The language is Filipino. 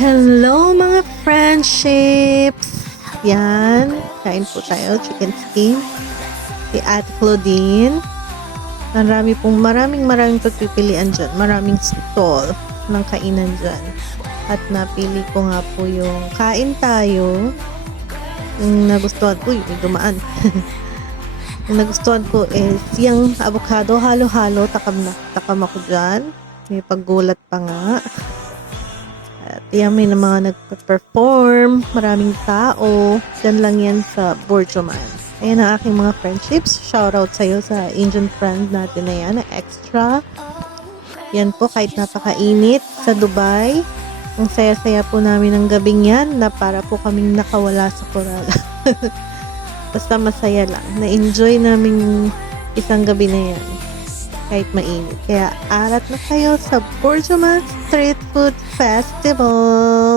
Hello mga friendships! Yan, kain po tayo, chicken skin. Si Ate Claudine. Maraming pagpipilian dyan. Maraming stall ng kainan dyan. At napili ko nga po yung kain tayo. Yung nagustuhan ko, yung dumaan. Yung nagustuhan ko is yung avocado, halo-halo, takam ako dyan. May paggulat pa nga. At yan, may na mga nagpa-perform, maraming tao. Diyan lang yan sa Borjoman. Ayan ang aking mga friendships. Shoutout sa'yo sa Indian friend natin na yan, na extra. Yan po, kahit napakainit sa Dubai. Ang saya-saya po namin ng gabing yan na para po kaming nakawala sa koral. Basta masaya lang. Na-enjoy namin isang gabi na yan. Kahit mainit. Kaya arat na kayo sa Borjoman Street Food Festival.